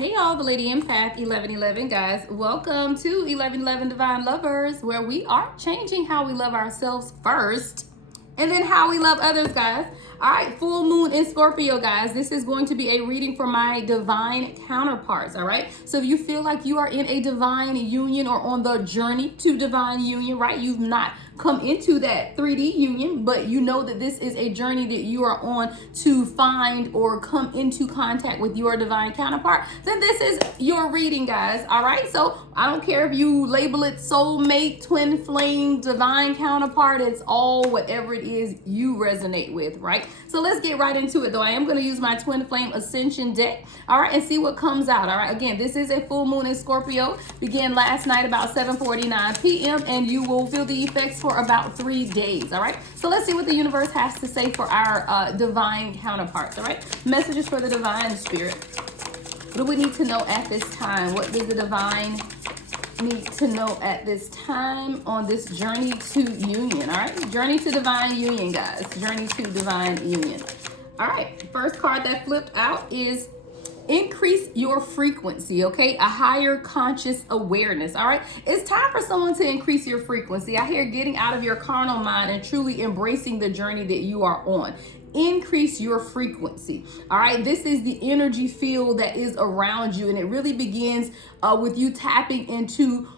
Hey y'all, the Lady Empath 1111 guys. Welcome to 1111 Divine Lovers, where we are changing how we love ourselves first and then how we love others, guys. All right, full moon in Scorpio, guys. This is going to be a reading for my divine counterparts, all right? So if you feel like you are in a divine union or on the journey to divine union, right? You've not come into that 3D union, but you know that this is a journey that you are on to find or come into contact with your divine counterpart, then this is your reading, guys. All right, so I don't care if you label it soulmate, twin flame, divine counterpart, it's all whatever it is you resonate with, right? So let's get right into it, though. I am going to use my twin flame ascension deck, all right, and see what comes out. All right, again, this is a full moon in Scorpio, began last night about 7:49 p.m. and you will feel the effects for about 3 days. All right, so let's see what the universe has to say for our divine counterparts. All right, messages for the divine spirit. What do we need to know at this time? What does the divine need to know at this time on this journey to union? All right, journey to divine union, guys. Journey to divine union. All right, first card that flipped out is increase your frequency, okay? A higher conscious awareness, all right? It's time for someone to increase your frequency. I hear getting out of your carnal mind and truly embracing the journey that you are on. Increase your frequency, all right? This is the energy field that is around you, and it really begins with you tapping into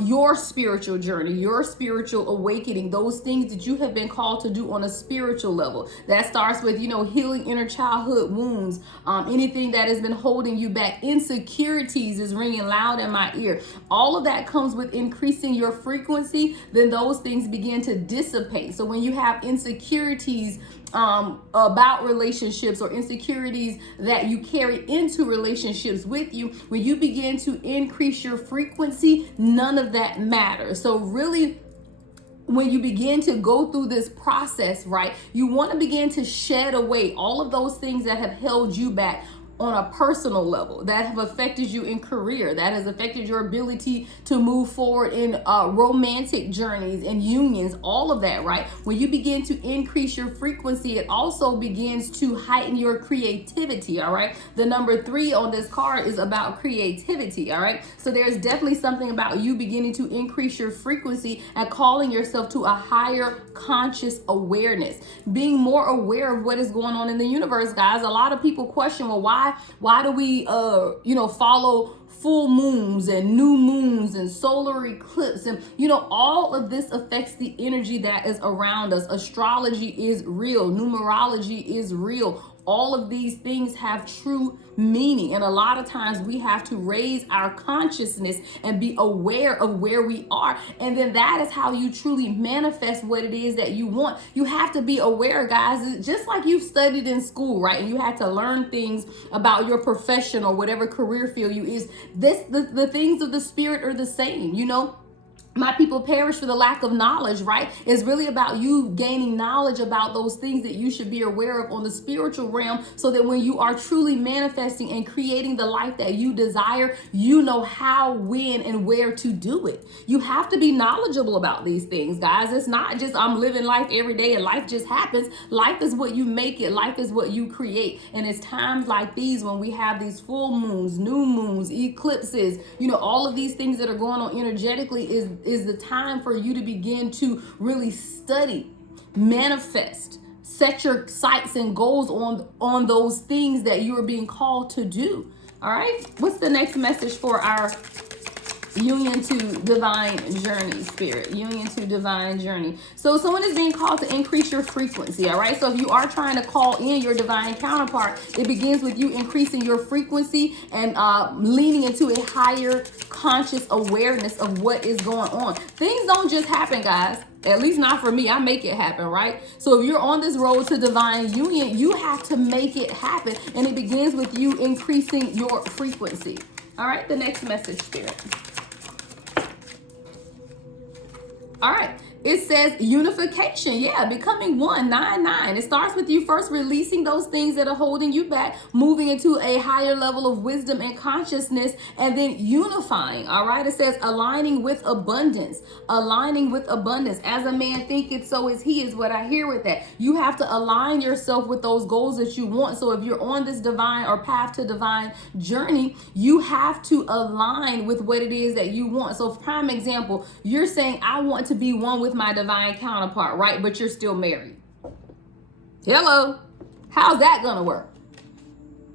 your spiritual journey, your spiritual awakening, those things that you have been called to do on a spiritual level. That starts with, healing inner childhood wounds, anything that has been holding you back. Insecurities is ringing loud in my ear. All of that comes with increasing your frequency, then those things begin to dissipate. So when you have insecurities about relationships or insecurities that you carry into relationships with you, when you begin to increase your frequency, none of that matters. So really, when you begin to go through this process, right, you want to begin to shed away all of those things that have held you back on a personal level, that have affected you in career, that has affected your ability to move forward in romantic journeys and unions, all of that, right? When you begin to increase your frequency, it also begins to heighten your creativity, all right? The number 3 on this card is about creativity, all right? So there's definitely something about you beginning to increase your frequency and calling yourself to a higher conscious awareness, being more aware of what is going on in the universe, guys. A lot of people question, well, why do we follow full moons and new moons and solar eclipse, and all of this affects the energy that is around us. Astrology is real, numerology is real. All of these things have true meaning, and a lot of times we have to raise our consciousness and be aware of where we are, and then that is how you truly manifest what it is that you want. You have to be aware, guys. It's just like you've studied in school, right? And you had to learn things about your profession or whatever career field you is. The things of the spirit are the same, My people perish for the lack of knowledge, right? It's really about you gaining knowledge about those things that you should be aware of on the spiritual realm, so that when you are truly manifesting and creating the life that you desire, you know how, when, and where to do it. You have to be knowledgeable about these things, guys. It's not just I'm living life every day and life just happens. Life is what you make it. Life is what you create. And it's times like these when we have these full moons, new moons, eclipses, all of these things that are going on energetically is the time for you to begin to really study, manifest, set your sights and goals on those things that you are being called to do. All right, what's the next message for our union to divine journey, spirit? Union to divine journey. So someone is being called to increase your frequency, all right? So if you are trying to call in your divine counterpart, it begins with you increasing your frequency and leaning into a higher conscious awareness of what is going on. Things don't just happen, guys. At least not for me. I make it happen, right? So if you're on this road to divine union, you have to make it happen. And it begins with you increasing your frequency. All right, the next message, spirit. All right, It says unification. Yeah, becoming one, 9-9. It starts with you first releasing those things that are holding you back, moving into a higher level of wisdom and consciousness, and then unifying. All right. It says aligning with abundance. Aligning with abundance. As a man thinketh, so is he, is what I hear with that. You have to align yourself with those goals that you want. So if you're on this divine or path to divine journey, you have to align with what it is that you want. So prime example, you're saying, I want to be one with my divine counterpart, right? But you're still married. Hello. How's that going to work?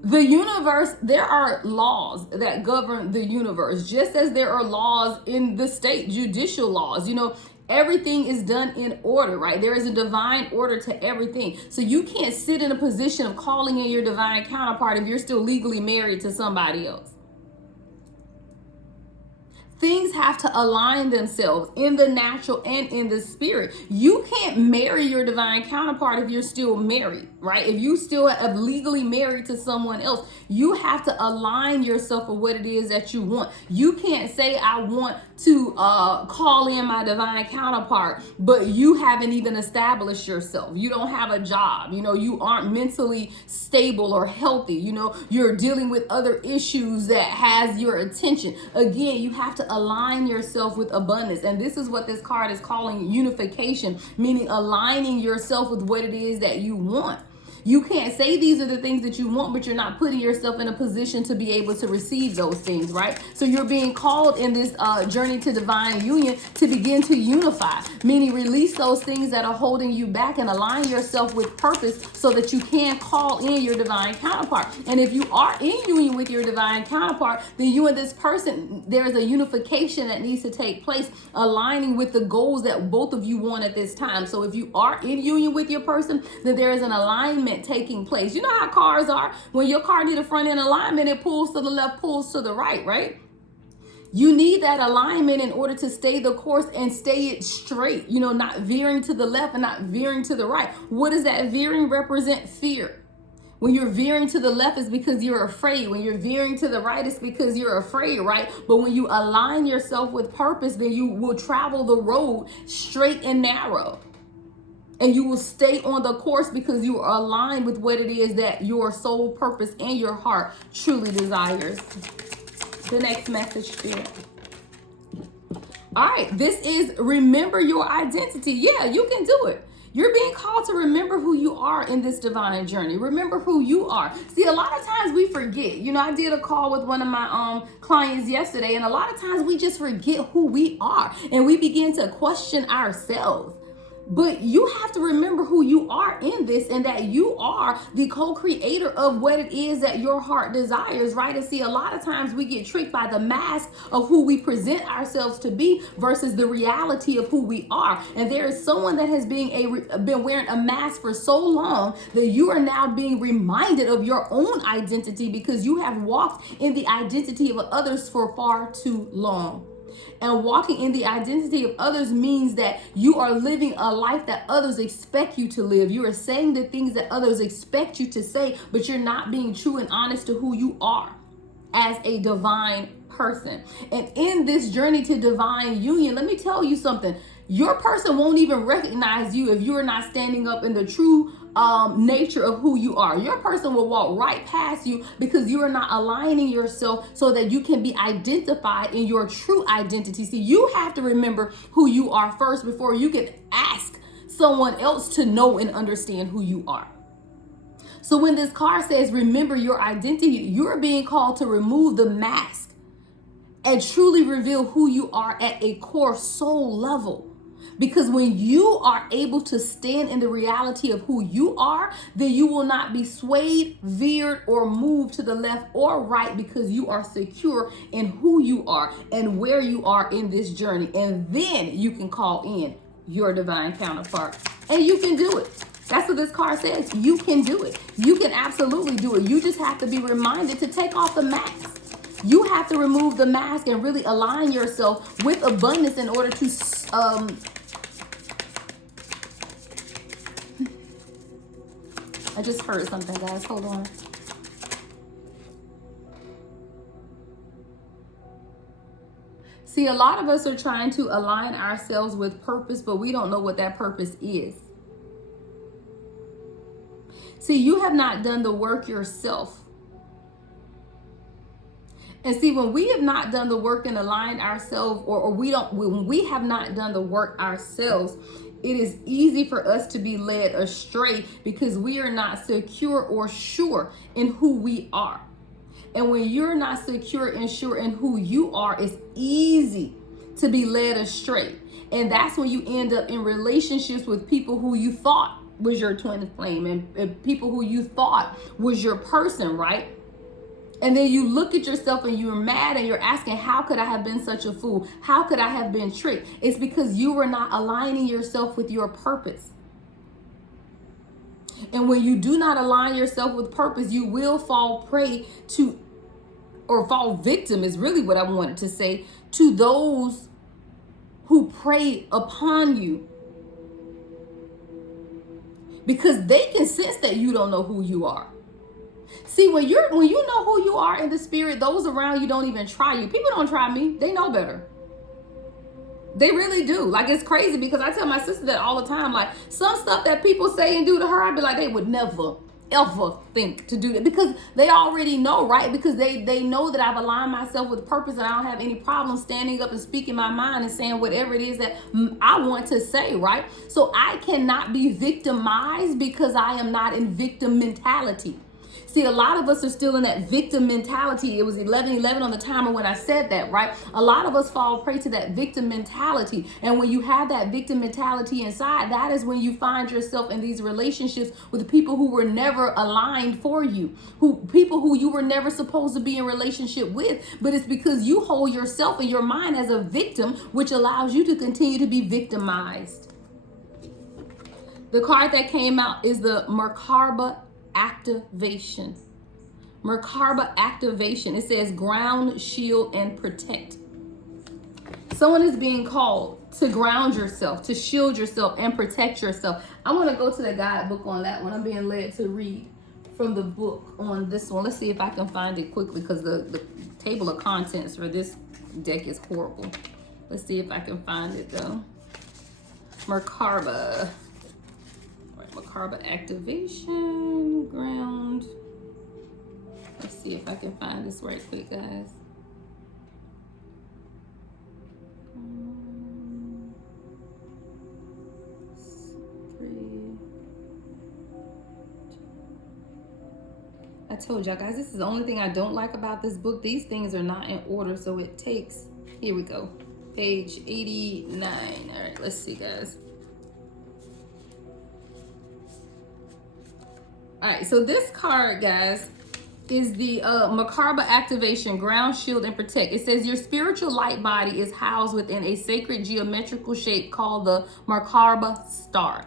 The universe, there are laws that govern the universe, just as there are laws in the state, judicial laws. You know, everything is done in order, right? There is a divine order to everything. So you can't sit in a position of calling in your divine counterpart if you're still legally married to somebody else. Things have to align themselves in the natural and in the spirit. You can't marry your divine counterpart if you're still married, right? If you still have legally married to someone else, you have to align yourself with what it is that you want. You can't say, I want to call in my divine counterpart, but you haven't even established yourself. You don't have a job. You know, you aren't mentally stable or healthy. You know, you're dealing with other issues that has your attention. Again, you have to align yourself with abundance. And this is what this card is calling unification, meaning aligning yourself with what it is that you want. You can't say these are the things that you want, but you're not putting yourself in a position to be able to receive those things, right? So you're being called in this journey to divine union to begin to unify, meaning release those things that are holding you back and align yourself with purpose so that you can call in your divine counterpart. And if you are in union with your divine counterpart, then you and this person, there's a unification that needs to take place, aligning with the goals that both of you want at this time. So if you are in union with your person, then there is an alignment taking place. You know how cars are. When your car needs a front end alignment, it pulls to the left, pulls to the right, right? You need that alignment in order to stay the course and stay it straight, you know, not veering to the left and not veering to the right. What does that veering represent? Fear. When you're veering to the left, it's because you're afraid. When you're veering to the right, it's because you're afraid, right? But when you align yourself with purpose, then you will travel the road straight and narrow. And you will stay on the course because you are aligned with what it is that your soul purpose and your heart truly desires. The next message, Spirit. All right, this is remember your identity. Yeah, you can do it. You're being called to remember who you are in this divine journey. Remember who you are. See, a lot of times we forget. You know, I did a call with one of my clients yesterday, and a lot of times we just forget who we are, and we begin to question ourselves. But you have to remember who you are in this, and that you are the co-creator of what it is that your heart desires, right? And see, a lot of times we get tricked by the mask of who we present ourselves to be versus the reality of who we are. And there is someone that has been wearing a mask for so long that you are now being reminded of your own identity because you have walked in the identity of others for far too long. And walking in the identity of others means that you are living a life that others expect you to live. You are saying the things that others expect you to say, but you're not being true and honest to who you are as a divine person. And in this journey to divine union, let me tell you something. Your person won't even recognize you if you're not standing up in the true nature of who you are. Your person will walk right past you because you are not aligning yourself so that you can be identified in your true identity. See, you have to remember who you are first before you can ask someone else to know and understand who you are. So when this card says remember your identity, you're being called to remove the mask and truly reveal who you are at a core soul level. Because when you are able to stand in the reality of who you are, then you will not be swayed, veered, or moved to the left or right because you are secure in who you are and where you are in this journey. And then you can call in your divine counterpart. And you can do it. That's what this card says. You can do it. You can absolutely do it. You just have to be reminded to take off the mask. You have to remove the mask and really align yourself with abundance in order to I just heard something, guys. Hold on. See, a lot of us are trying to align ourselves with purpose, but we don't know what that purpose is. See, you have not done the work yourself. And see, when we have not done the work and aligned ourselves, when we have not done the work ourselves, it is easy for us to be led astray because we are not secure or sure in who we are. And when you're not secure and sure in who you are, it's easy to be led astray. And that's when you end up in relationships with people who you thought was your twin flame and people who you thought was your person, right? And then you look at yourself and you're mad and you're asking, how could I have been such a fool? How could I have been tricked? It's because you were not aligning yourself with your purpose. And when you do not align yourself with purpose, you will fall prey to, or fall victim is really what I wanted to say, to those who prey upon you. Because they can sense that you don't know who you are. See, when you know who you are in the spirit, those around you don't even try you. People don't try me. They know better. They really do. Like, it's crazy because I tell my sister that all the time. Like, some stuff that people say and do to her, I'd be like, they would never, ever think to do that. Because they already know, right? Because they know that I've aligned myself with purpose and I don't have any problem standing up and speaking my mind and saying whatever it is that I want to say, right? So I cannot be victimized because I am not in victim mentality. See, a lot of us are still in that victim mentality. It was 11:11 on the timer when I said that, right? A lot of us fall prey to that victim mentality. And when you have that victim mentality inside, that is when you find yourself in these relationships with people who were never aligned for you, people who you were never supposed to be in relationship with. But it's because you hold yourself and your mind as a victim, which allows you to continue to be victimized. The card that came out is the Merkaba activation. Merkaba activation. It says ground, shield, and protect. Someone is being called to ground yourself, to shield yourself, and protect yourself. I want to go to the guidebook on that one. I'm being led to read from the book on this one. Let's see if I can find it quickly because the table of contents for this deck is horrible. Let's see if I can find it though. Merkaba. Merkaba activation, ground. Let's see if I can find this right quick, guys. I told y'all guys, this is the only thing I don't like about this book. These things are not in order, so it takes, here we go, page 89. All right, let's see, guys. All right, so this card, guys, is the Merkaba activation, ground, shield, and protect. It says your spiritual light body is housed within a sacred geometrical shape called the Merkaba star.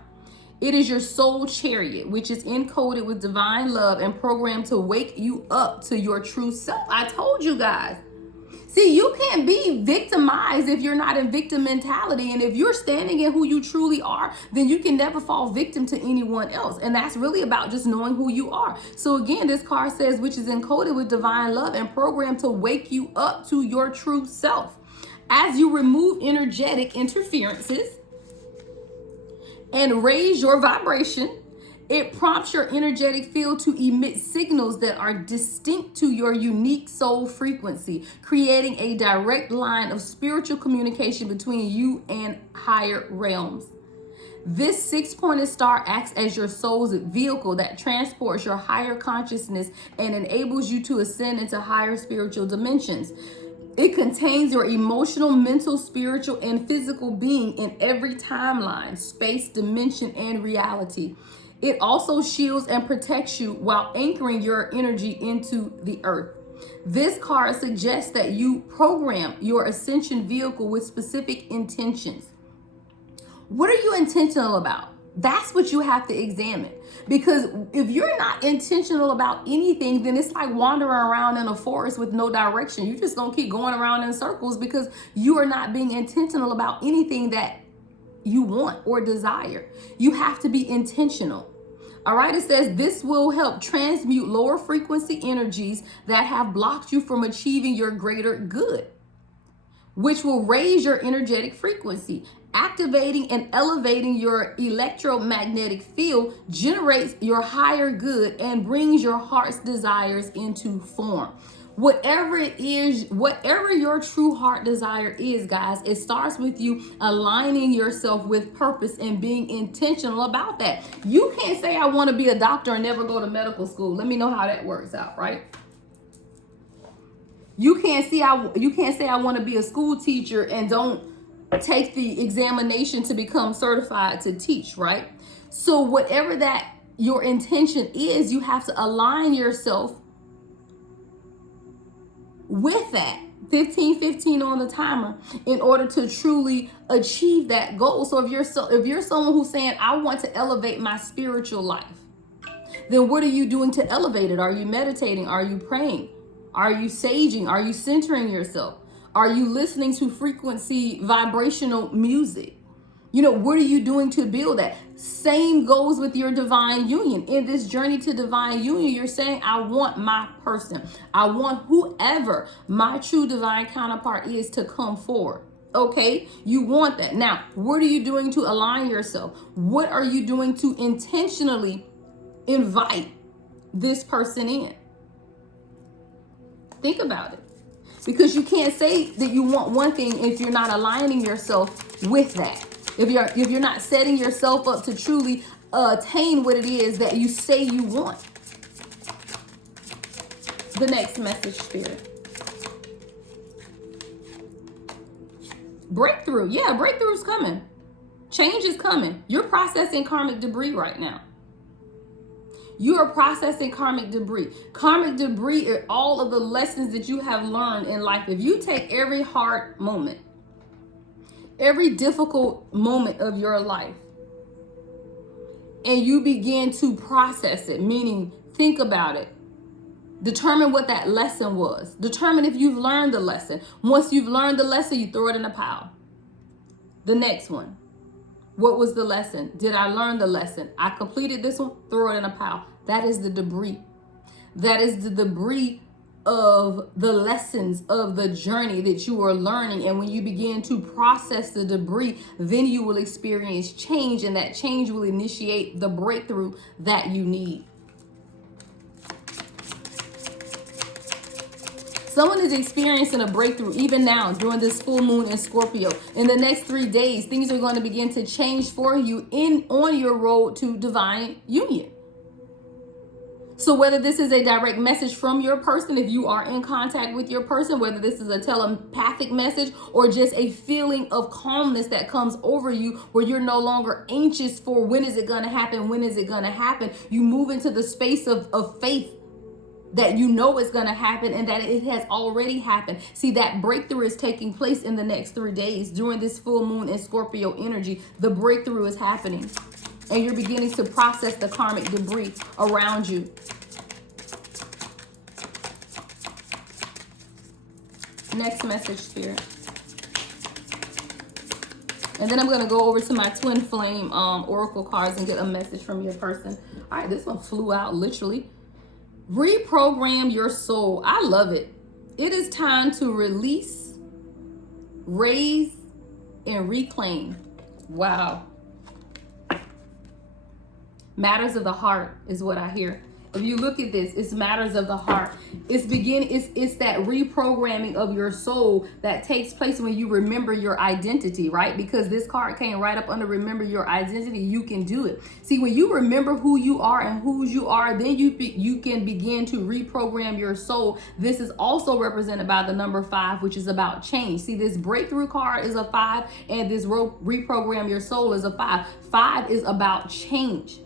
It is your soul chariot, which is encoded with divine love and programmed to wake you up to your true self. I told you guys. See, you can't be victimized if you're not in victim mentality. And if you're standing in who you truly are, then you can never fall victim to anyone else. And that's really about just knowing who you are. So again, this card says, which is encoded with divine love and programmed to wake you up to your true self. As you remove energetic interferences and raise your vibration, it prompts your energetic field to emit signals that are distinct to your unique soul frequency, creating a direct line of spiritual communication between you and higher realms. This six-pointed star acts as your soul's vehicle that transports your higher consciousness and enables you to ascend into higher spiritual dimensions. It contains your emotional, mental, spiritual, and physical being in every timeline, space, dimension, and reality. It also shields and protects you while anchoring your energy into the earth. This card suggests that you program your ascension vehicle with specific intentions. What are you intentional about? That's what you have to examine. Because if you're not intentional about anything, then it's like wandering around in a forest with no direction. You're just going to keep going around in circles because you are not being intentional about anything that you want or desire. You have to be intentional. All right, it says this will help transmute lower frequency energies that have blocked you from achieving your greater good. which will raise your energetic frequency. Activating and elevating your electromagnetic field generates your higher good and brings your heart's desires into form. Whatever it is, whatever your true heart desire is, guys, it starts with you aligning yourself with purpose and being intentional about that. You can't say I want to be a doctor and never go to medical school. Let me know how that works out, right? You can't say I want to be a school teacher and don't take the examination to become certified to teach, right? So whatever that your intention is, you have to align yourself with that 15 on the timer in order to truly achieve that goal. So if you're someone who's saying I want to elevate my spiritual life, then what are you doing to elevate it? Are you meditating? Are you praying? Are you saging? Are you centering yourself? Are you listening to frequency vibrational music? What are you doing to build that? Same goes with your divine union. In this journey to divine union, you're saying, I want my person. I want whoever my true divine counterpart is to come forward. Okay, you want that. Now, what are you doing to align yourself? What are you doing to intentionally invite this person in? Think about it. Because you can't say that you want one thing if you're not aligning yourself with that. If you're not setting yourself up to truly attain what it is that you say you want. The next message, Spirit. Breakthrough. Yeah, breakthrough's coming. Change is coming. You're processing karmic debris right now. You are processing karmic debris. Karmic debris are all of the lessons that you have learned in life. If you take every hard moment, every difficult moment of your life, and you begin to process it, meaning think about it, determine what that lesson was, determine if you've learned the lesson. Once you've learned the lesson, you throw it in a pile. The next one. What was the lesson? Did I learn the lesson? I completed this one, throw it in a pile. That is the debris. That is the debris of the lessons of the journey that you are learning. And when you begin to process the debris, then you will experience change, and that change will initiate the breakthrough that you need. Someone is experiencing a breakthrough even now during this full moon in Scorpio. In the next 3 days, things are going to begin to change for you on your road to divine union. So whether this is a direct message from your person, if you are in contact with your person, whether this is a telepathic message or just a feeling of calmness that comes over you where you're no longer anxious for when is it going to happen, when is it going to happen, you move into the space of faith that you know it's going to happen and that it has already happened. See, that breakthrough is taking place in the next 3 days during this full moon in Scorpio energy. The breakthrough is happening and you're beginning to process the karmic debris around you. Next message, Spirit. And then I'm going to go over to my twin flame oracle cards and get a message from your person. All right, this one flew out literally. Reprogram your soul. I love it. It is time to release, raise, and reclaim. Wow. Matters of the heart is what I hear. If you look at this, it's matters of the heart. It's that reprogramming of your soul that takes place when you remember your identity, right? Because this card came right up under remember your identity. You can do it. See, when you remember who you are and whose you are, then you can begin to reprogram your soul. This is also represented by the number 5, which is about change. See, this breakthrough card is a 5 and this reprogram your soul is a 5. 5 is about change.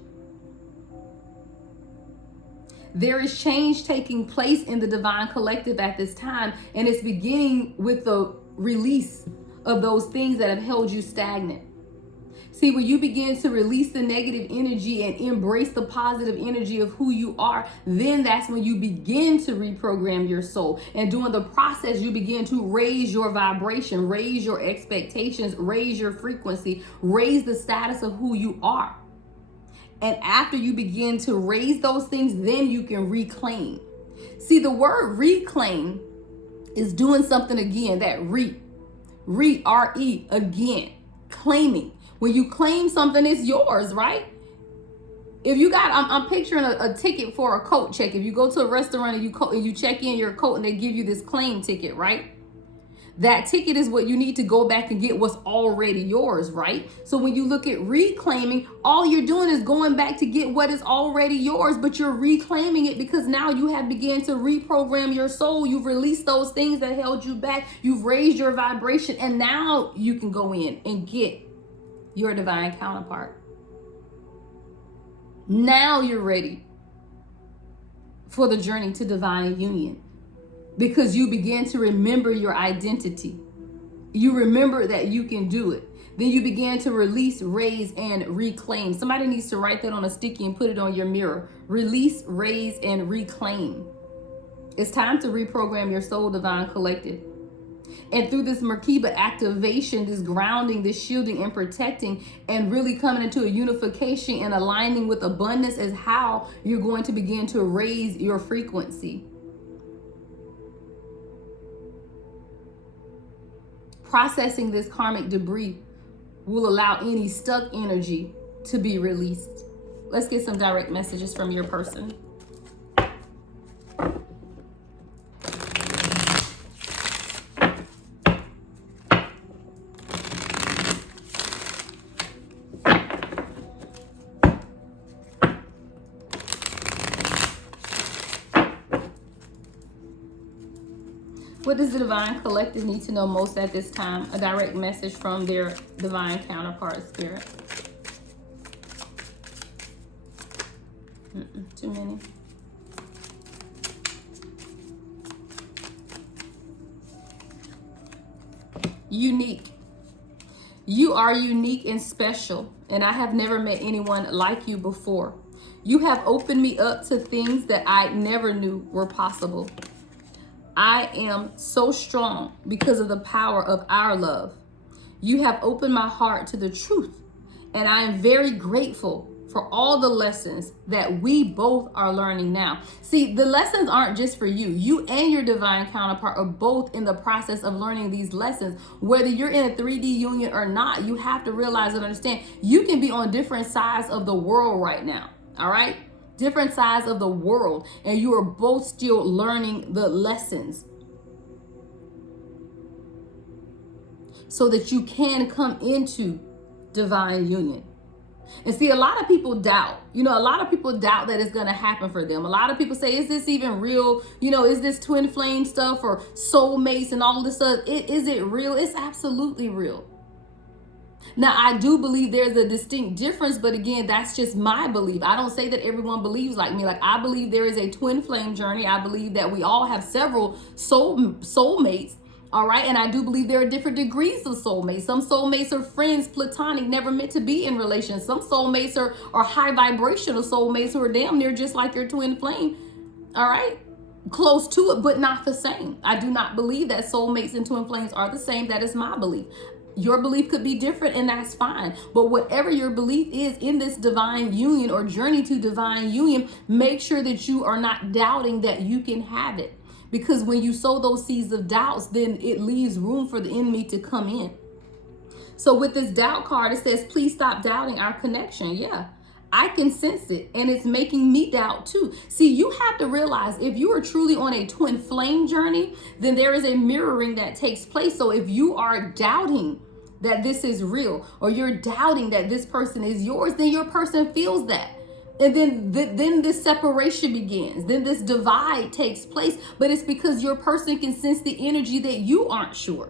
There is change taking place in the divine collective at this time, and it's beginning with the release of those things that have held you stagnant. See, when you begin to release the negative energy and embrace the positive energy of who you are, then that's when you begin to reprogram your soul. And during the process, you begin to raise your vibration, raise your expectations, raise your frequency, raise the status of who you are. And after you begin to raise those things, then you can reclaim. See, the word reclaim is doing something again, that R-E, again, claiming. When you claim something, it's yours, right? If you got, I'm picturing a ticket for a coat check. If you go to a restaurant and you check in your coat and they give you this claim ticket, right? That ticket is what you need to go back and get what's already yours, right? So when you look at reclaiming, all you're doing is going back to get what is already yours, but you're reclaiming it because now you have begun to reprogram your soul. You've released those things that held you back. You've raised your vibration, and now you can go in and get your divine counterpart. Now you're ready for the journey to divine union. Because you begin to remember your identity. You remember that you can do it. Then you begin to release, raise, and reclaim. Somebody needs to write that on a sticky and put it on your mirror. Release, raise, and reclaim. It's time to reprogram your soul, divine collective. And through this Merkaba activation, this grounding, this shielding and protecting, and really coming into a unification and aligning with abundance is how you're going to begin to raise your frequency. Processing this karmic debris will allow any stuck energy to be released. Let's get some direct messages from your person. What does the divine collective need to know most at this time? A direct message from their divine counterpart spirit. Too many. Unique. You are unique and special, and I have never met anyone like you before. You have opened me up to things that I never knew were possible. I am so strong because of the power of our love. You have opened my heart to the truth, and I am very grateful for all the lessons that we both are learning now. See, the lessons aren't just for you. You and your divine counterpart are both in the process of learning these lessons. Whether you're in a 3D union or not, you have to realize and understand you can be on different sides of the world right now, all right? Different sides of the world, and you are both still learning the lessons so that you can come into divine union. And see, a lot of people doubt, a lot of people doubt that it's going to happen for them. A lot of people say, is this even real? Is this twin flame stuff or soulmates and all of this stuff? Is it real? It's absolutely real. Now, I do believe there's a distinct difference, but again, that's just my belief. I don't say that everyone believes like me. Like, I believe there is a twin flame journey. I believe that we all have several soulmates, all right? And I do believe there are different degrees of soulmates. Some soulmates are friends, platonic, never meant to be in relations. Some soulmates are high vibrational soulmates who are damn near just like your twin flame, all right? Close to it, but not the same. I do not believe that soulmates and twin flames are the same. That is my belief. Your belief could be different, and that's fine. But whatever your belief is in this divine union or journey to divine union, make sure that you are not doubting that you can have it. Because when you sow those seeds of doubts, then it leaves room for the enemy to come in. So with this doubt card, it says, please stop doubting our connection. Yeah, I can sense it, and it's making me doubt too. See, you have to realize if you are truly on a twin flame journey, then there is a mirroring that takes place. So if you are doubting that this is real, or you're doubting that this person is yours, then your person feels that. And then this separation begins. Then this divide takes place. But it's because your person can sense the energy that you aren't sure.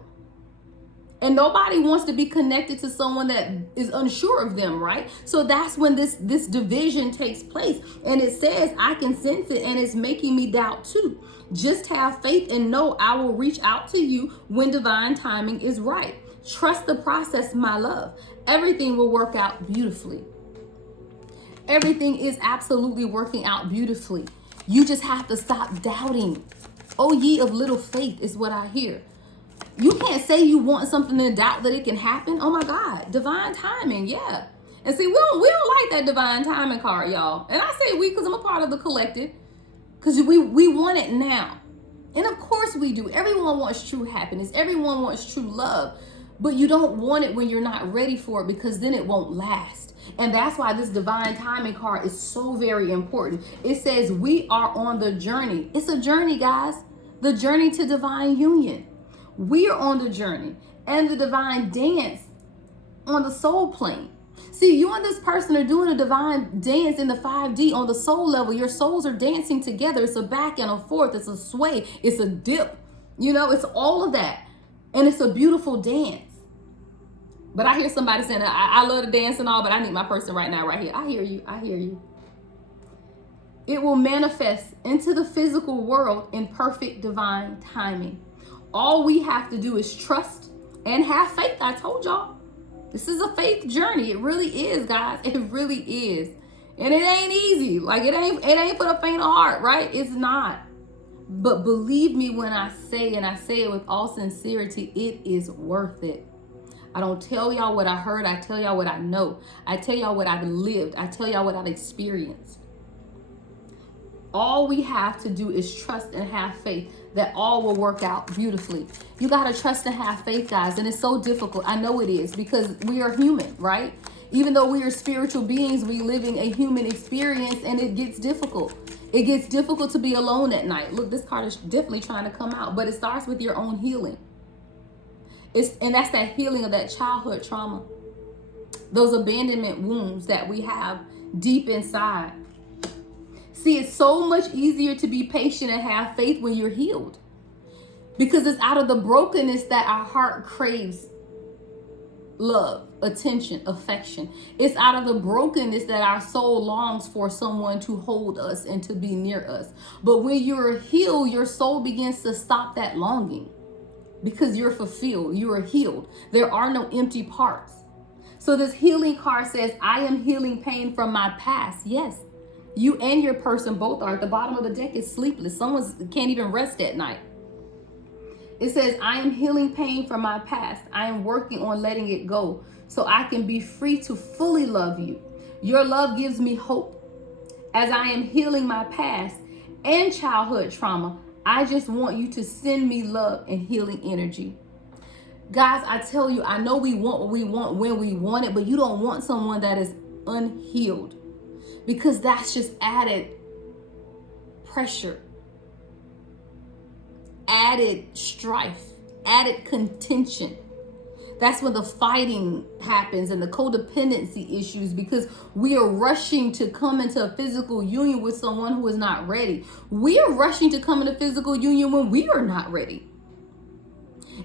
And nobody wants to be connected to someone that is unsure of them, right? So that's when this division takes place. And it says, I can sense it, and it's making me doubt too. Just have faith and know I will reach out to you when divine timing is right. Trust the process, my love. Everything will work out beautifully. Everything is absolutely working out beautifully. You just have to stop doubting. Oh, ye of little faith is what I hear. You can't say you want something and doubt that it can happen. Oh my God, divine timing, yeah. And see, we don't like that divine timing card, y'all. And I say we because I'm a part of the collective. Because we want it now. And of course we do. Everyone wants true happiness. Everyone wants true love. But you don't want it when you're not ready for it, because then it won't last. And that's why this divine timing card is so very important. It says we are on the journey. It's a journey, guys. The journey to divine union. We are on the journey, and the divine dance on the soul plane. See, you and this person are doing a divine dance in the 5D on the soul level. Your souls are dancing together. It's a back and a forth. It's a sway. It's a dip. You know, it's all of that. And it's a beautiful dance. But I hear somebody saying, I love to dance and all, but I need my person right now, right here. I hear you. I hear you. It will manifest into the physical world in perfect divine timing. All we have to do is trust and have faith. I told y'all. This is a faith journey. It really is, guys. It really is. And it ain't easy. Like it ain't for the faint of heart, right? It's not. But believe me when I say, and I say it with all sincerity, it is worth it. I don't tell y'all what I heard. I tell y'all what I know. I tell y'all what I've lived. I tell y'all what I've experienced. All we have to do is trust and have faith that all will work out beautifully. You got to trust and have faith, guys. And it's so difficult. I know it is, because we are human, right? Even though we are spiritual beings, we living a human experience, and it gets difficult. It gets difficult to be alone at night. Look, this card is definitely trying to come out, but it starts with your own healing. And that's that healing of that childhood trauma, those abandonment wounds that we have deep inside. See, it's so much easier to be patient and have faith when you're healed, because it's out of the brokenness that our heart craves love, attention, affection. It's out of the brokenness that our soul longs for someone to hold us and to be near us. But when you're healed, your soul begins to stop that longing, because you're fulfilled, you are healed. There are no empty parts. So this healing card says, I am healing pain from my past. Yes, you and your person both are. At the bottom of the deck is sleepless. Someone can't even rest at night. It says, I am healing pain from my past. I am working on letting it go so I can be free to fully love you. Your love gives me hope. As I am healing my past and childhood trauma, I just want you to send me love and healing energy. Guys, I tell you, I know we want what we want when we want it, but you don't want someone that is unhealed, because that's just added pressure, added strife, added contention. That's when the fighting happens and the codependency issues, because we are rushing to come into a physical union with someone who is not ready. We are rushing to come into physical union when we are not ready.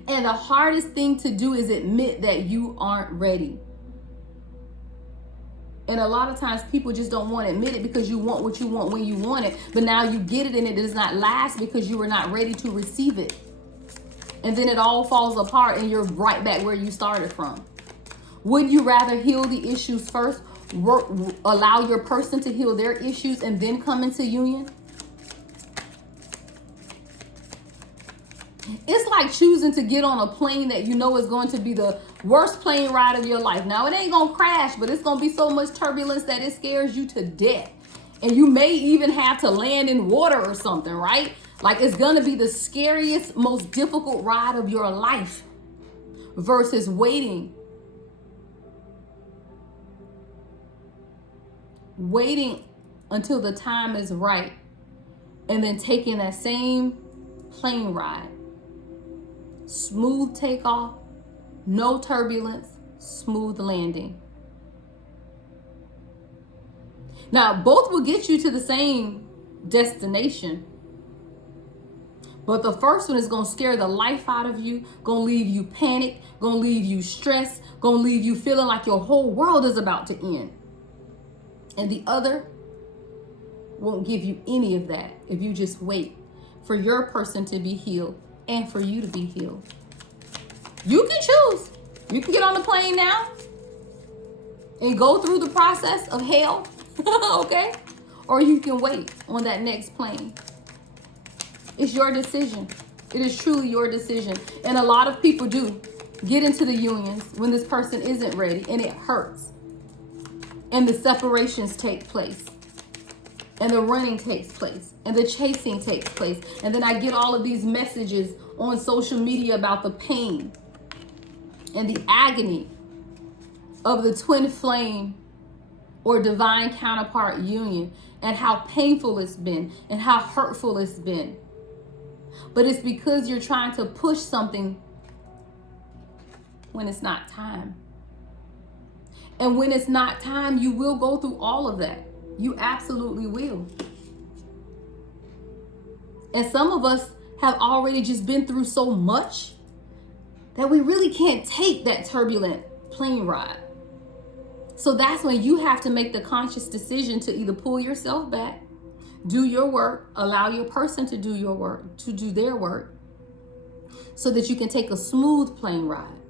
And the hardest thing to do is admit that you aren't ready. And a lot of times people just don't want to admit it, because you want what you want when you want it. But now you get it and it does not last because you were not ready to receive it. And then it all falls apart and you're right back where you started from. Would you rather heal the issues first, allow your person to heal their issues, and then come into union? It's like choosing to get on a plane that you know is going to be the worst plane ride of your life. Now, it ain't going to crash, but it's going to be so much turbulence that it scares you to death. And you may even have to land in water or something, right? Like, it's going to be the scariest, most difficult ride of your life, versus waiting until the time is right, and then taking that same plane ride. Smooth takeoff, no turbulence, smooth landing. Now, both will get you to the same destination, but the first one is going to scare the life out of you, going to leave you panicked, going to leave you stressed, going to leave you feeling like your whole world is about to end. And the other won't give you any of that if you just wait for your person to be healed and for you to be healed. You can choose. You can get on the plane now and go through the process of hell, okay? Or you can wait on that next plane. It's your decision. It is truly your decision. And a lot of people do get into the unions when this person isn't ready, and it hurts. And the separations take place. and the running takes place and the chasing takes place. And then I get all of these messages on social media about the pain and the agony of the twin flame or divine counterpart union, and how painful it's been and how hurtful it's been. But it's because you're trying to push something when it's not time. And when it's not time, you will go through all of that. You absolutely will. And some of us have already just been through so much that we really can't take that turbulent plane ride. So that's when you have to make the conscious decision to either pull yourself back, do your work, allow your person to do your work, to do their work, so that you can take a smooth plane ride.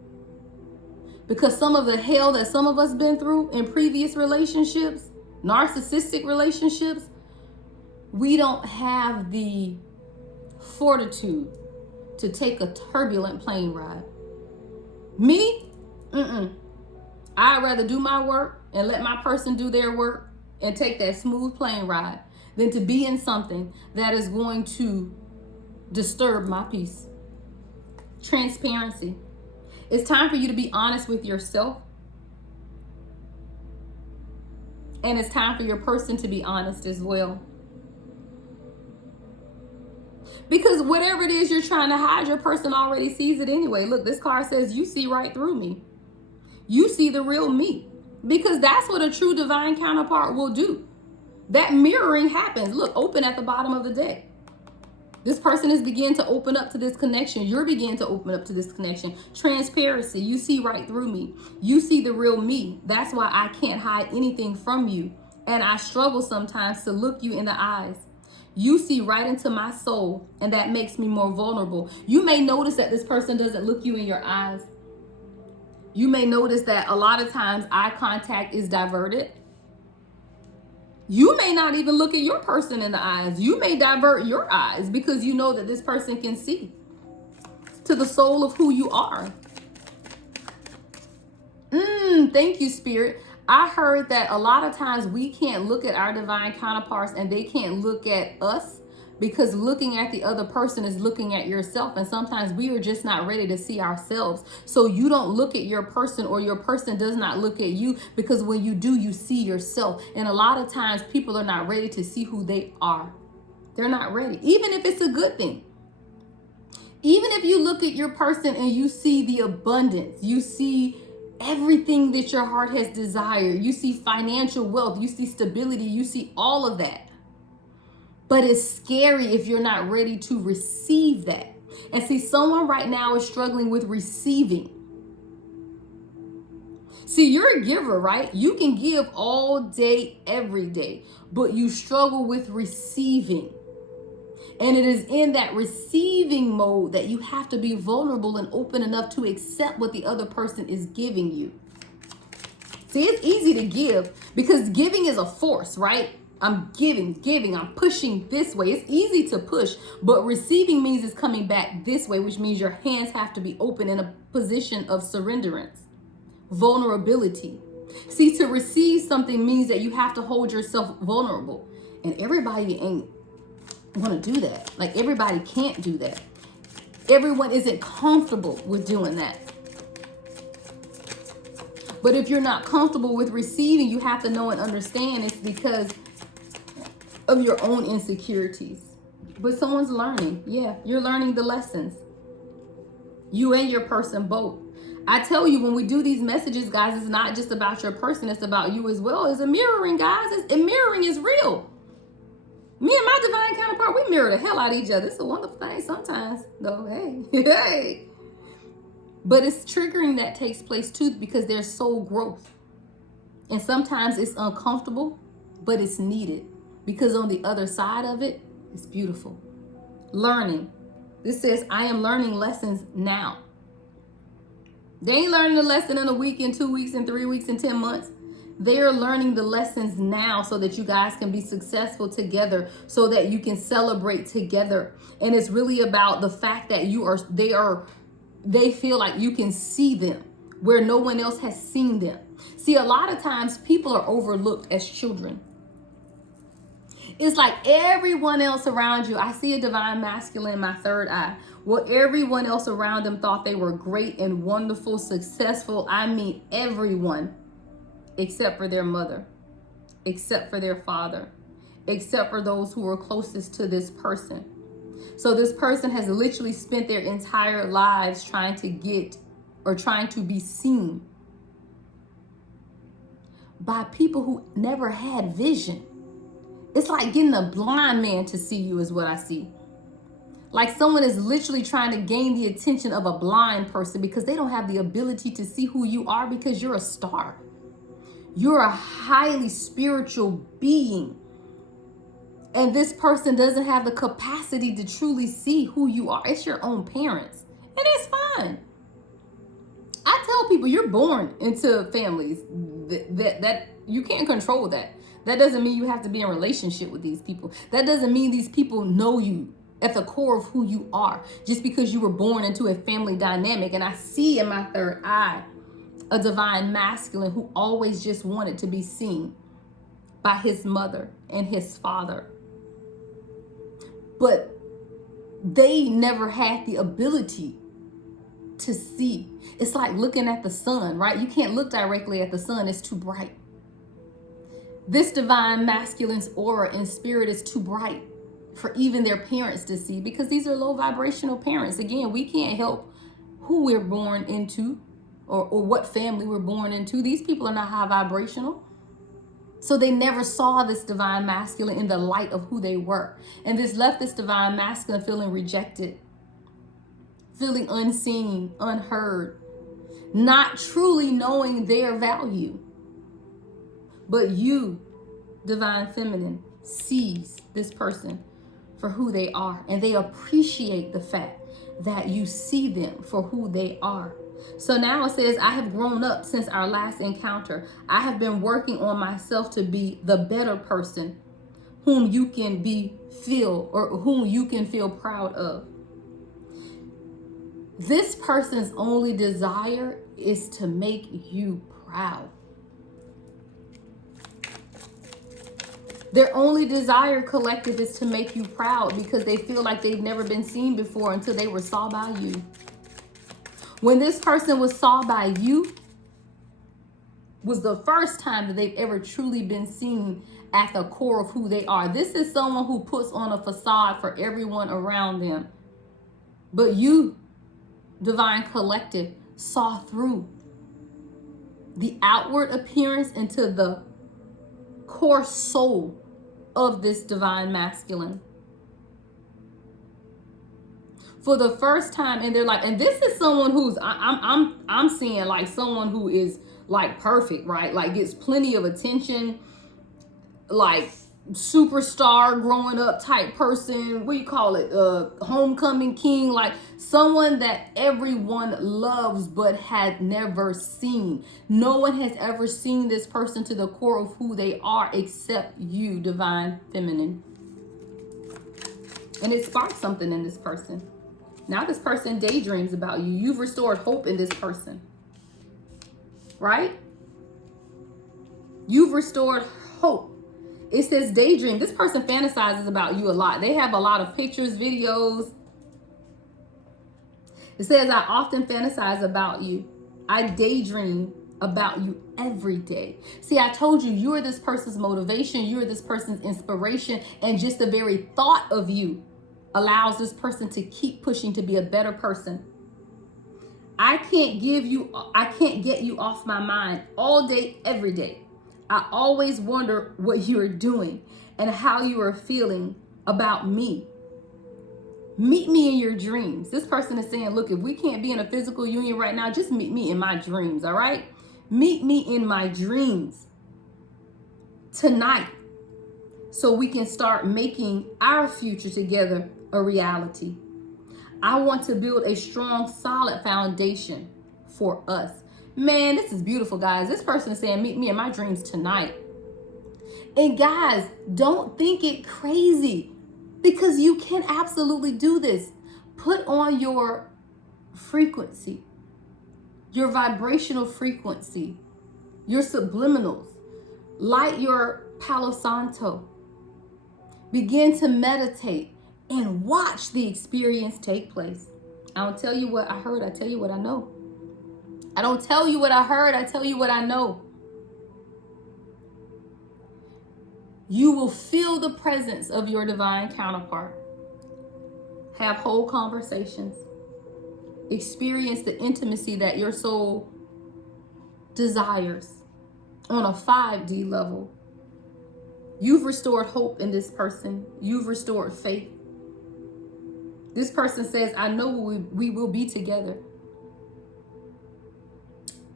Because some of the hell that some of us been through in previous relationships, narcissistic relationships, we don't have the fortitude to take a turbulent plane ride. Me? I'd rather do my work and let my person do their work and take that smooth plane ride than to be in something that is going to disturb my peace. Transparency. It's time for you to be honest with yourself. And it's time for your person to be honest as well. Because whatever it is you're trying to hide, your person already sees it anyway. Look, this card says you see right through me. You see the real me. Because that's what a true divine counterpart will do. That mirroring happens. Look, open at the bottom of the deck. This person is beginning to open up to this connection. You're beginning to open up to this connection. Transparency. You see right through me. You see the real me. That's why I can't hide anything from you. And I struggle sometimes to look you in the eyes. You see right into my soul, and that makes me more vulnerable. You may notice that this person doesn't look you in your eyes. You may notice that a lot of times eye contact is diverted. You may not even look at your person in the eyes. You may divert your eyes because you know that this person can see to the soul of who you are. Thank you, Spirit. I heard that a lot of times we can't look at our divine counterparts and they can't look at us, because looking at the other person is looking at yourself. And sometimes we are just not ready to see ourselves. So you don't look at your person, or your person does not look at you, because when you do, you see yourself. And a lot of times people are not ready to see who they are. They're not ready, even if it's a good thing. Even if you look at your person and you see the abundance, you see everything that your heart has desired, you see financial wealth, you see stability, you see all of that. But it's scary if you're not ready to receive that. And see, someone right now is struggling with receiving. See, you're a giver, right? You can give all day, every day, but you struggle with receiving. And it is in that receiving mode that you have to be vulnerable and open enough to accept what the other person is giving you. See, it's easy to give because giving is a force, right? I'm giving, I'm pushing this way. It's easy to push, but receiving means it's coming back this way, which means your hands have to be open in a position of surrenderance, vulnerability. See, to receive something means that you have to hold yourself vulnerable. And everybody ain't want to do that. Like, everybody can't do that. Everyone isn't comfortable with doing that. But if you're not comfortable with receiving, you have to know and understand it's because of your own insecurities. But someone's learning. Yeah, you're learning the lessons. You and your person both. I tell you, when we do these messages, guys, it's not just about your person, it's about you as well. It's a mirroring, guys. Mirroring is real. Me and my divine counterpart, we mirror the hell out of each other. It's a wonderful thing sometimes, though. Hey. But it's triggering that takes place too, because there's soul growth. And sometimes it's uncomfortable, but it's needed. Because on the other side of it, it's beautiful. Learning. This says, I am learning lessons now. They ain't learning the lesson in a week, in 2 weeks, in 3 weeks, in 10 months. They are learning the lessons now so that you guys can be successful together, so that you can celebrate together. And it's really about the fact that they feel like you can see them where no one else has seen them. See, a lot of times people are overlooked as children. It's like everyone else around you. I see a divine masculine in my third eye. Well, everyone else around them thought they were great and wonderful, successful. I mean, everyone except for their mother, except for their father, except for those who were closest to this person. So this person has literally spent their entire lives trying to get or trying to be seen by people who never had vision. It's like getting a blind man to see you is what I see. Like someone is literally trying to gain the attention of a blind person because they don't have the ability to see who you are because you're a star. You're a highly spiritual being. And this person doesn't have the capacity to truly see who you are. It's your own parents. And it's fine. I tell people you're born into families that you can't control that. That doesn't mean you have to be in a relationship with these people. That doesn't mean these people know you at the core of who you are just because you were born into a family dynamic. And I see in my third eye a divine masculine who always just wanted to be seen by his mother and his father. But they never had the ability to see. It's like looking at the sun, right? You can't look directly at the sun. It's too bright. This divine masculine's aura and spirit is too bright for even their parents to see because these are low vibrational parents. Again, we can't help who we're born into or what family we're born into. These people are not high vibrational. So they never saw this divine masculine in the light of who they were. And this left this divine masculine feeling rejected, feeling unseen, unheard, not truly knowing their value. But you, divine feminine, sees this person for who they are. And they appreciate the fact that you see them for who they are. So now it says, I have grown up since our last encounter. I have been working on myself to be the better person whom you can whom you can feel proud of. This person's only desire is to make you proud. Their only desire, collective, is to make you proud because they feel like they've never been seen before until they were saw by you. When this person was saw by you, was the first time that they've ever truly been seen at the core of who they are. This is someone who puts on a facade for everyone around them. But you, divine collective, saw through the outward appearance into the core soul of this divine masculine. For the first time in their life, and this is someone who's I'm seeing like someone who is like perfect, right? Like gets plenty of attention, like superstar growing up type person. What do you call it? Homecoming king, like someone that everyone loves but had never seen. No one has ever seen this person to the core of who they are except you, divine feminine. And it sparks something in this person. Now this person daydreams about you. You've restored hope in this person, right? You've restored hope. It says daydream. This person fantasizes about you a lot. They have a lot of pictures, videos. It says, I often fantasize about you. I daydream about you every day. See, I told you, you're this person's motivation. You're this person's inspiration. And just the very thought of you allows this person to keep pushing to be a better person. I can't get you off my mind all day, every day. I always wonder what you're doing and how you are feeling about me. Meet me in your dreams. This person is saying, look, if we can't be in a physical union right now, just meet me in my dreams, all right? Meet me in my dreams tonight so we can start making our future together a reality. I want to build a strong, solid foundation for us. Man, this is beautiful, guys. This person is saying, meet me in my dreams tonight. And guys, don't think it crazy because you can absolutely do this. Put on your frequency, your vibrational frequency, your subliminals, light your Palo Santo, Begin to meditate and watch the experience take place. I don't tell you what I heard, I tell you what I know. I don't tell you what I heard, I tell you what I know. You will feel the presence of your divine counterpart. Have whole conversations. Experience the intimacy that your soul desires on a 5D level. You've restored hope in this person. You've restored faith. This person says, I know we will be together.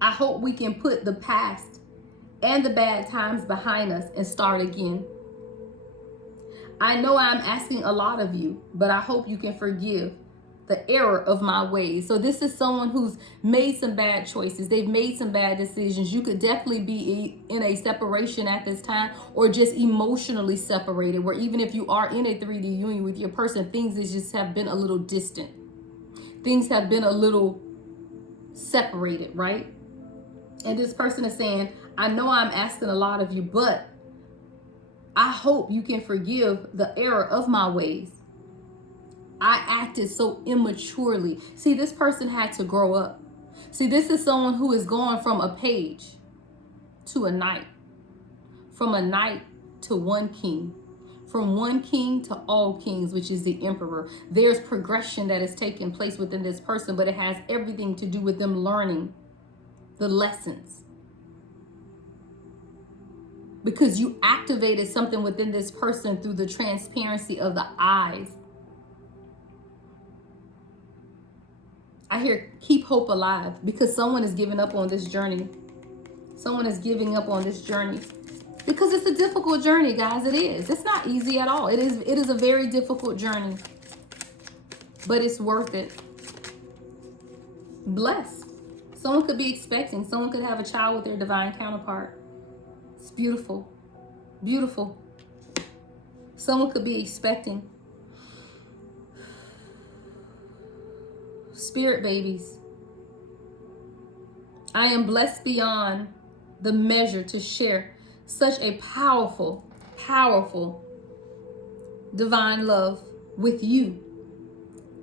I hope we can put the past and the bad times behind us and start again. I know I'm asking a lot of you, but I hope you can forgive the error of my ways. So this is someone who's made some bad choices. They've made some bad decisions. You could definitely be in a separation at this time, or just emotionally separated, where even if you are in a 3D union with your person, things just have been a little distant. Things have been a little separated, right? And this person is saying, I know I'm asking a lot of you, but I hope you can forgive the error of my ways. I acted so immaturely. See, this person had to grow up. See, this is someone who is going from a page to a knight, from a knight to one king, from one king to all kings, which is the emperor. There's progression that is taking place within this person, but it has everything to do with them learning the lessons. Because you activated something within this person through the transparency of the eyes. I hear keep hope alive, because someone is giving up on this journey. Someone is giving up on this journey because it's a difficult journey, guys. It is. It's not easy at all. It is a very difficult journey, but it's worth it. Blessed. Someone could be expecting. Someone could have a child with their divine counterpart. It's beautiful. Beautiful. Someone could be expecting. Spirit babies, I am blessed beyond the measure to share such a powerful, powerful divine love with you.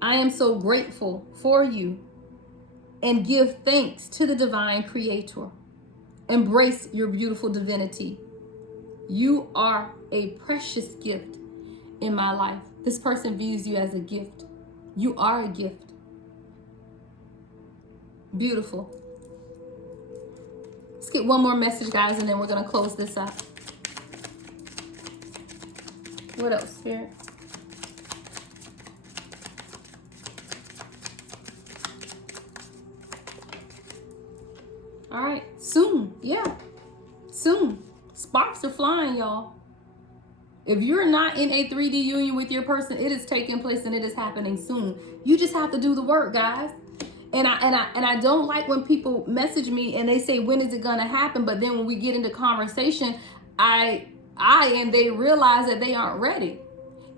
I am so grateful for you and give thanks to the divine creator. Embrace your beautiful divinity. You are a precious gift in my life. This person views you as a gift. You are a gift. Beautiful. Let's get one more message, guys, and then we're going to close this up. What else, Spirit? All right. Soon. Yeah. Soon. Sparks are flying, y'all. If you're not in a 3D union with your person, it is taking place and it is happening soon. You just have to do the work, guys. And I don't like when people message me and they say, when is it gonna happen? But then when we get into conversation, I and they realize that they aren't ready.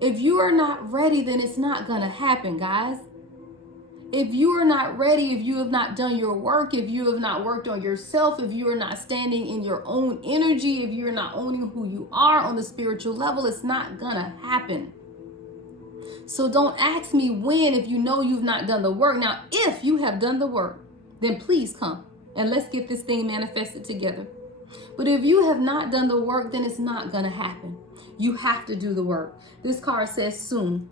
If you are not ready, then it's not gonna happen, guys. If you are not ready, if you have not done your work, if you have not worked on yourself, if you are not standing in your own energy, if you're not owning who you are on the spiritual level, it's not gonna happen. So don't ask me when if you know you've not done the work. Now, if you have done the work, then please come and let's get this thing manifested together. But if you have not done the work, then it's not going to happen. You have to do the work. This card says soon.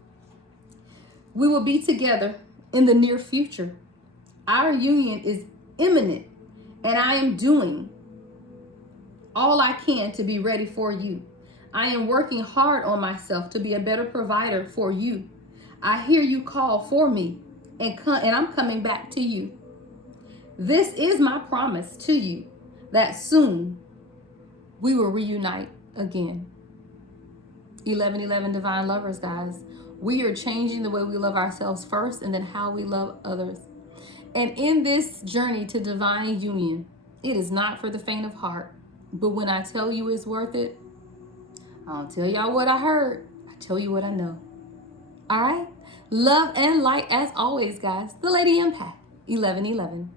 We will be together in the near future. Our union is imminent, and I am doing all I can to be ready for you. I am working hard on myself to be a better provider for you. I hear you call for me, and I'm coming back to you. This is my promise to you that soon we will reunite again. 1111 Divine Lovers, guys. We are changing the way we love ourselves first and then how we love others. And in this journey to divine union, it is not for the faint of heart. But when I tell you it's worth it, I don't tell y'all what I heard. I tell you what I know. All right? Love and light as always, guys. The Lady Empath, 1111.